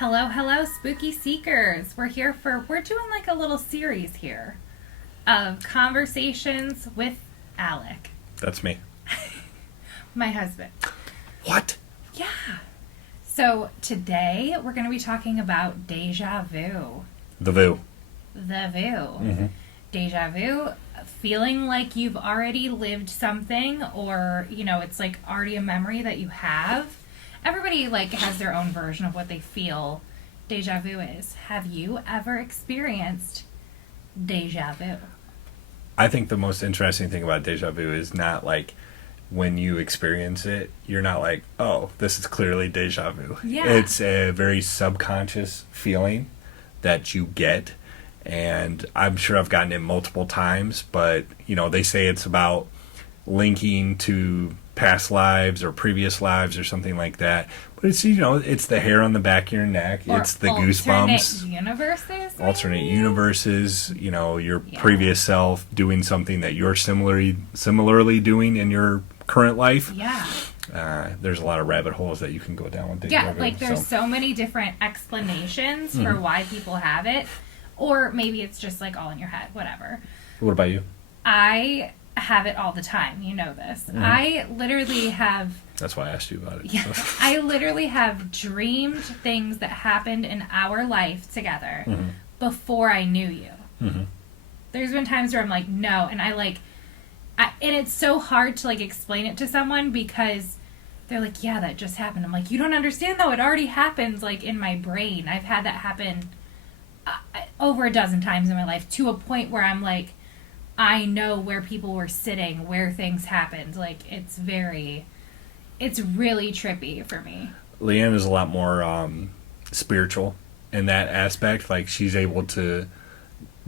Hello, spooky seekers. We're doing like a little series here of conversations with Alec, That's me. my husband. What? Yeah. So today we're going to be talking about Deja Vu. The Vu. The Vu. Mm-hmm. Deja Vu, feeling like you've already lived something or, it's like already a memory that you have. Everybody has their own version of what they feel deja vu is. Have you ever experienced deja vu? I think the most interesting thing about deja vu is not like when you experience it, you're not like, oh, this is clearly deja vu. Yeah. It's a very subconscious feeling that you get. And I'm sure I've gotten it multiple times, but, they say it's about linking to past lives or previous lives or something like that. But it's, it's the hair on the back of your neck. Or it's the goosebumps. Alternate universes, your previous self doing something that you're similarly doing in your current life. Yeah. There's a lot of rabbit holes that you can go down with deja vu. There's so many different explanations for why people have it. Or maybe it's just all in your head, whatever. What about you? I have it all the time. You know this. Mm-hmm. I literally have... That's why I asked you about it. Yeah, I literally have dreamed things that happened in our life together before I knew you. Mm-hmm. There's been times where I'm like, no, and and it's so hard to explain it to someone because they're like, yeah, that just happened. I'm like, you don't understand though. It already happened in my brain. I've had that happen over a dozen times in my life to a point where I'm like, I know where people were sitting, where things happened. It's really trippy for me. Leanne is a lot more spiritual in that aspect. She's able to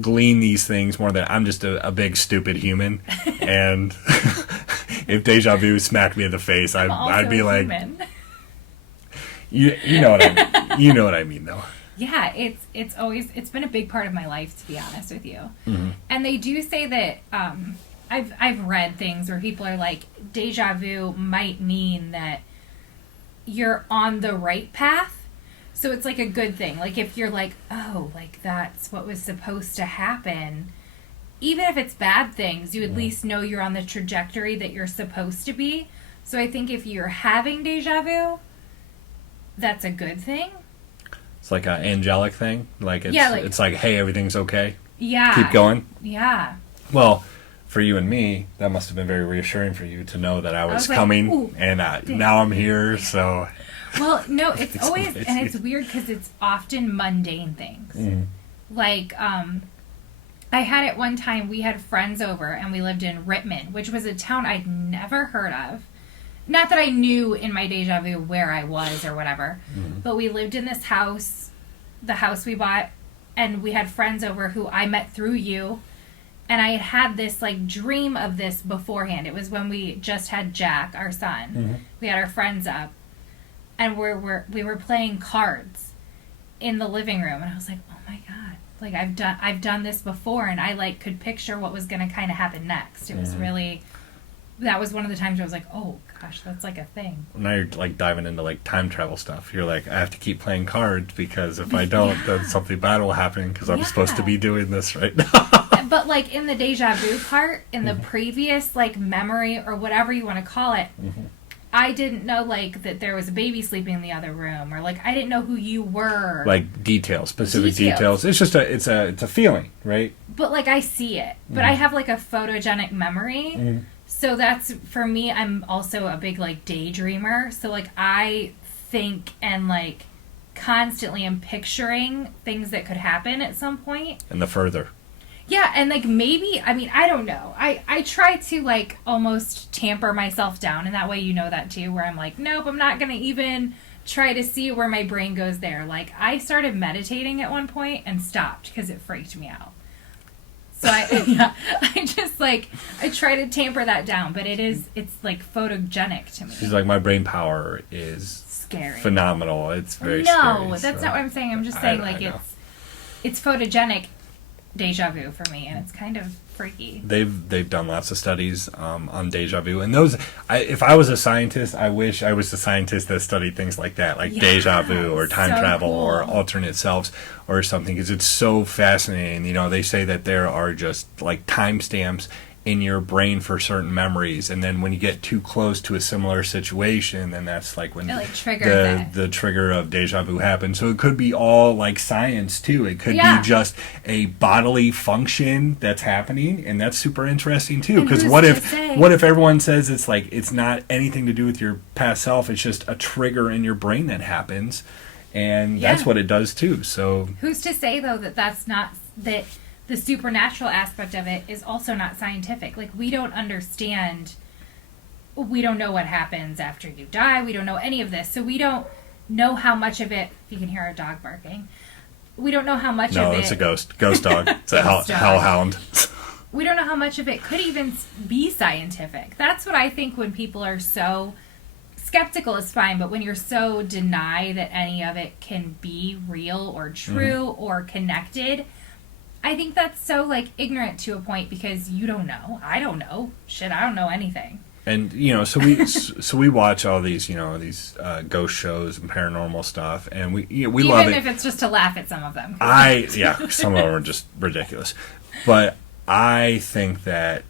glean these things more than I'm just a big stupid human. And if deja vu smacked me in the face, I'd be like, you know what I mean. You know what I mean, though. Yeah, it's been a big part of my life, to be honest with you. Mm-hmm. And they do say that I've read things where people are like, deja vu might mean that you're on the right path. So it's a good thing. If you're that's what was supposed to happen. Even if it's bad things, you at least know you're on the trajectory that you're supposed to be. So I think if you're having deja vu, that's a good thing. It's like an angelic thing. It's like, hey, everything's okay. Yeah. Keep going. Yeah. Well, for you and me, that must have been very reassuring for you to know that I was coming, and now I'm here, so... Well, no, it's always... And it's weird because it's often mundane things. Mm-hmm. I had it one time, we had friends over, and we lived in Rittman, which was a town I'd never heard of. Not that I knew in my deja vu where I was or whatever, but we lived in this house, the house we bought, and we had friends over who I met through you, and I had this dream of this beforehand. It was when we just had Jack, our son. Mm-hmm. We had our friends up, and we were playing cards in the living room, and I was like, oh my god, I've done this before, and I could picture what was going to kind of happen next. It was really... That was one of the times where I was like, oh, gosh, that's a thing. Now you're diving into time travel stuff. You're like, I have to keep playing cards because if I don't, then something bad will happen because I'm supposed to be doing this right now. But in the deja vu part, in the previous memory or whatever you want to call it, I didn't know that there was a baby sleeping in the other room or I didn't know who you were. Specific details. It's just it's a feeling, right? But I see it. But I have a photogenic memory. Mm-hmm. So that's, for me, I'm also a big, daydreamer. So, I think and, constantly am picturing things that could happen at some point. And the further. Yeah, and, maybe, I don't know. I try to, almost tamper myself down. And that way you know that, too, where I'm like, nope, I'm not going to even try to see where my brain goes there. I started meditating at one point and stopped because it freaked me out. So I just I try to tamper that down, but it's photogenic to me. She's like, my brain power is scary, phenomenal. It's very scary. No, that's not what I'm saying. I'm just saying it's photogenic deja vu for me, and it's kind of freaky. They've done lots of studies on deja vu, and those. If I was a scientist, I wish I was the scientist that studied things like that, like deja vu or time travel or alternate selves or something, because it's so fascinating. You know, they say that there are just like timestamps in your brain for certain memories, and then when you get too close to a similar situation, then that's like when the trigger of deja vu happens. So it could be all like science too. It could be just a bodily function that's happening, and that's super interesting too. Because what if everyone says it's not anything to do with your past self, it's just a trigger in your brain that happens, and that's what it does too. So who's to say though that's not that the supernatural aspect of it is also not scientific. Like, we don't understand, we don't know what happens after you die, we don't know any of this, so we don't know how much of it, if you can hear a dog barking, we don't know how much of it... No, it's a ghost dog. It's a hellhound. We don't know how much of it could even be scientific. That's what I think when people are so... Skeptical is fine, but when you're so deny that any of it can be real or true or connected... I think that's so, like, ignorant to a point, because you don't know. I don't know. Shit, I don't know anything. And, you know, so we watch all these, you know, these ghost shows and paranormal stuff, and we love it. Even if it's just to laugh at some of them. Some of them are just ridiculous. But I think that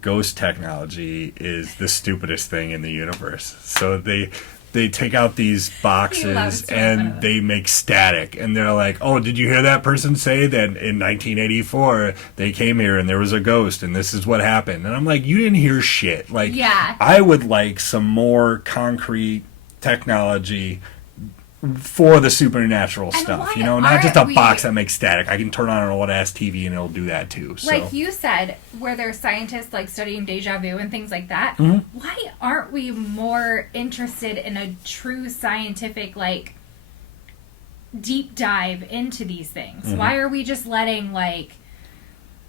ghost technology is the stupidest thing in the universe. So they take out these boxes and they make static, and they're like, oh, did you hear that person say that in 1984 they came here and there was a ghost and this is what happened? And I'm like, you didn't hear shit. Like, I would like some more concrete technology for the supernatural stuff, you know, not just a box that makes static. I can turn on an old ass TV and it'll do that too. So. Like you said, where there's scientists like studying deja vu and things like that, why aren't we more interested in a true scientific, like, deep dive into these things? Why are we just letting, like,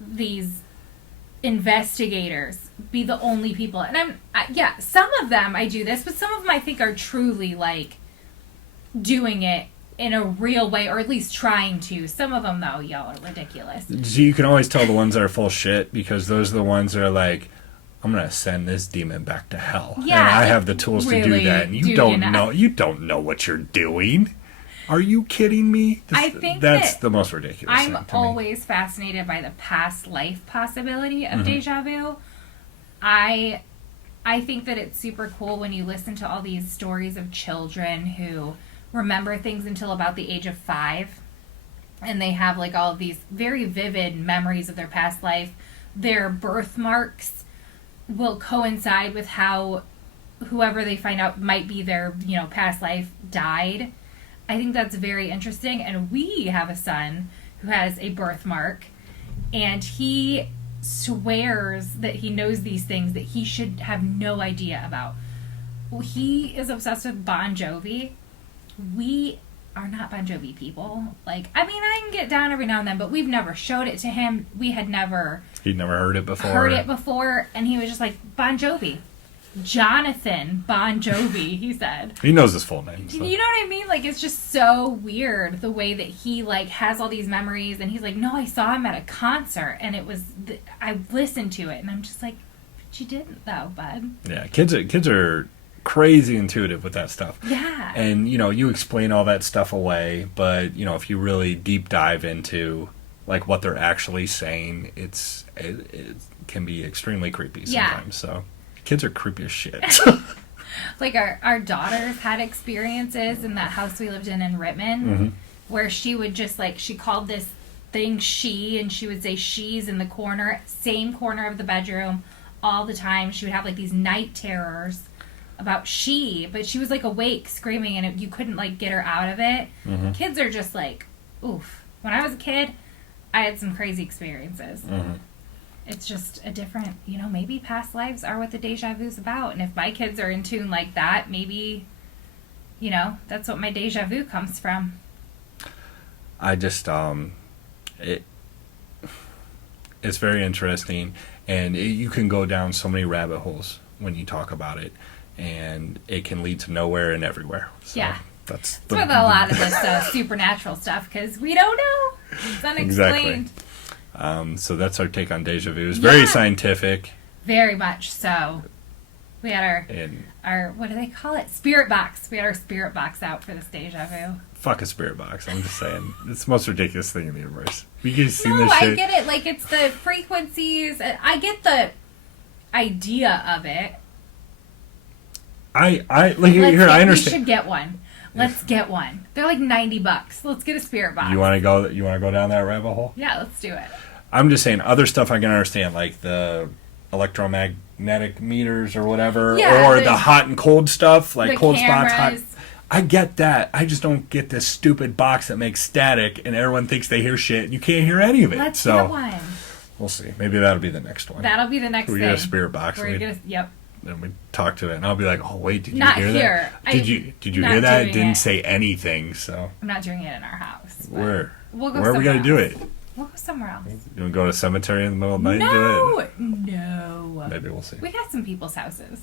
these investigators be the only people? And some of them I do this, but some of them I think are truly, like, doing it in a real way, or at least trying to. Some of them, though, y'all are ridiculous. So you can always tell the ones that are full shit, because those are the ones that are like, I'm gonna send this demon back to hell, and I have the tools to do that, and you don't know what you're doing. Are you kidding me? I think that's the most ridiculous thing to me. I'm always fascinated by the past life possibility of deja vu. I think that it's super cool when you listen to all these stories of children who remember things until about the age of 5, and they have like all of these very vivid memories of their past life. Their birthmarks will coincide with how whoever they find out might be their, you know, past life died. I think that's very interesting, and we have a son who has a birthmark, and he swears that he knows these things that he should have no idea about. He is obsessed with Bon Jovi. We are not Bon Jovi people. Like, I mean, I can get down every now and then, but we've never showed it to him. He'd never heard it before. And he was just like, Bon Jovi. Jonathan Bon Jovi, he said. He knows his full name. So. You know what I mean? Like, it's just so weird the way that he, like, has all these memories, and he's like, no, I saw him at a concert, and it was, I listened to it, and I'm just like, but you didn't, though, bud. Yeah, kids are crazy intuitive with that stuff. Yeah. And, you know, you explain all that stuff away, but, you know, if you really deep dive into, like, what they're actually saying, it can be extremely creepy sometimes. So kids are creepy as shit. Like, our daughters had experiences in that house we lived in Rittman, where she would just, like, she called this thing she, and she would say she's in the corner, same corner of the bedroom all the time. She would have, like, these night terrors about but she was, like, awake screaming, and you couldn't, like, get her out of it. Kids are just like, oof. When I was a kid, I had some crazy experiences. It's just a different, you know, maybe past lives are what the deja vu's about, and if my kids are in tune like that, maybe, you know, that's what my deja vu comes from. I just it's very interesting, and you can go down so many rabbit holes when you talk about it, and it can lead to nowhere and everywhere. So that's with a lot of this supernatural stuff, because we don't know. It's unexplained. Exactly. So that's our take on Deja Vu. It's very scientific. Very much so. We had our what do they call it? Spirit box. We had our spirit box out for this Deja Vu. Fuck a spirit box. I'm just saying. It's the most ridiculous thing in the universe. You guys seen No, this shit? I get it. Like, it's the frequencies. I get the idea of it. I understand. We should get one. Let's get one. They're like $90. Let's get a spirit box. You want to go down that rabbit hole? Yeah, let's do it. I'm just saying other stuff I can understand, like the electromagnetic meters or whatever, or the hot and cold stuff, like cold cameras. spots, hot. I get that. I just don't get this stupid box that makes static and everyone thinks they hear shit and you can't hear any of it. Let's get one. We'll see. Maybe that'll be the next one. That'll be the next thing. We get a spirit box. Yep. Then we talk to it and I'll be like, oh wait, did you not hear here. that? Did you hear that? It didn't say anything, so. I'm not doing it in our house. Where? We'll go Where are we going to do it? We'll go somewhere else. You want to go to a cemetery in the middle of the night and do it? No. Maybe we'll see. We got some people's houses.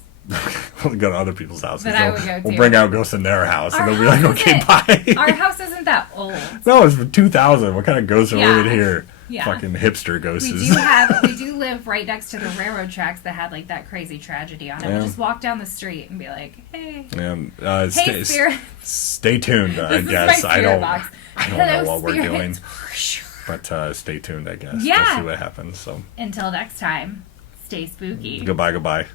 We'll go to other people's houses. That I would go to. We'll bring out ghosts in their house and they'll be like, okay, bye. Our house isn't that old. No, it's from 2000. What kind of ghosts are living here? Yeah. Fucking hipster ghosts. We do live right next to the railroad tracks that had like that crazy tragedy on it. Yeah. We'll just walk down the street and be like, hey. Hey, spirit. Stay tuned, I guess. I don't know what we're doing. But stay tuned, I guess. Yeah. We'll see what happens. So until next time, stay spooky. Goodbye.